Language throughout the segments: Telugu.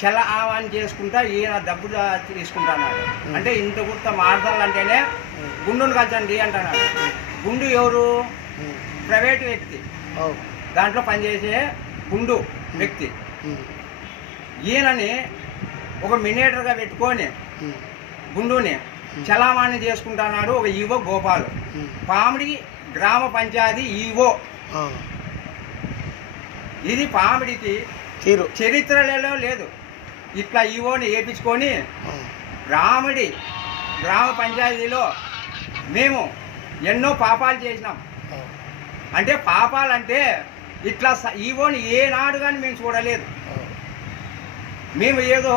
చల ఆవాన్ చేసుకుంటా ఈయన డబ్బు తీసుకుంటున్నాడు. అంటే ఇంత గుర్త మాట్లాడాలంటేనే గుండును కలిసండి అంటున్నాడు. గుండు ఎవరు? ప్రైవేట్ వ్యక్తి, దాంట్లో పనిచేసే గుండు వ్యక్తి. ఈయనని ఒక మినేటర్గా పెట్టుకొని గుండుని చలామాని చేసుకుంటున్నాడు ఒక ఈవో గోపాలు. పామిడి గ్రామ పంచాయతీ ఈవో. ఇది పామిడికి చరిత్రలో లేదు. ఇట్లా ఈవోని వేయించుకొని రాముడి గ్రామ పంచాయతీలో మేము ఎన్నో పాపాలు చేసినాం. అంటే పాపాలంటే ఇట్లా ఈవోని ఏనాడు కానీ మేము చూడలేదు. మేము ఏదో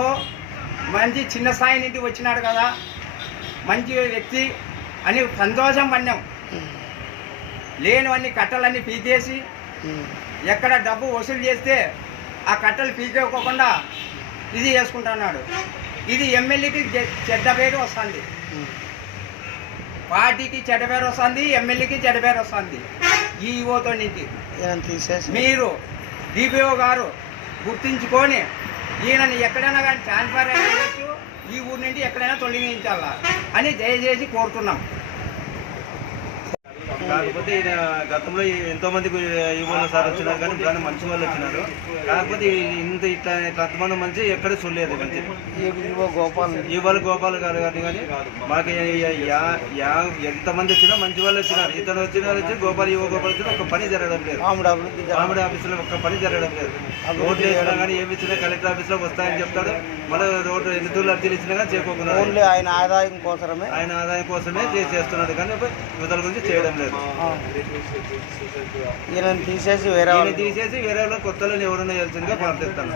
మంచి చిన్న స్థాయి నుండి వచ్చినాడు కదా, మంచి వ్యక్తి అని సంతోషం పడినాం. లేనివన్నీ కట్టలన్నీ పీకేసి ఎక్కడ డబ్బు వసూలు చేస్తే ఆ కట్టలు పీకేకోకుండా ఇది చేసుకుంటున్నాడు. ఇది ఎమ్మెల్యేకి చెడ్డ పేరు వస్తుంది, పార్టీకి చెడ్డ పేరు వస్తుంది, ఎమ్మెల్యేకి చెడ్డ పేరు వస్తుంది. ఈ ఈవోతో నుంచి మీరు డిపిఓ గారు గుర్తించుకొని ఈయనని ఎక్కడైనా కానీ ట్రాన్స్ఫర్ అయ్యవచ్చు, ఈ ఊరి నుండి ఎక్కడైనా తొలగించాలా అని దయచేసి కోరుతున్నాం. కాకపోతే ఈయన గతంలో ఎంతో మంది యువలు సార్ వచ్చినారు, కానీ మంచి వాళ్ళు వచ్చినారు. కాకపోతే ఇట్లా కొంతమంది మంచి ఎక్కడ చూడలేదు. మంచి యువలు గోపాల్ గారు కానీ మాకు ఎంతమంది వచ్చినా మంచి వాళ్ళు వచ్చినారు. ఇతను వచ్చిన వాళ్ళు వచ్చి యువ గోపాల్ వచ్చిన ఒక పని జరగడం లేదు. మామిడి ఆఫీసులో ఒక పని జరగడం లేదు. రోడ్లు వేసినా కానీ ఏమి ఇచ్చినా కలెక్టర్ ఆఫీస్లో వస్తాయని చెప్తాడు. మళ్ళీ రోడ్డు ఎన్ని తూర్లు అర్జీలు ఇచ్చినా కానీ చేయకుండా ఆయన ఆదాయం కోసమే చేస్తున్నాడు, కానీ యువతల గురించి చేయడం లేదు. ఈయన తీసేసి వేరే కొత్తలో ఎవరైనా వెళ్తుందిగా ప్రార్థిస్తాను.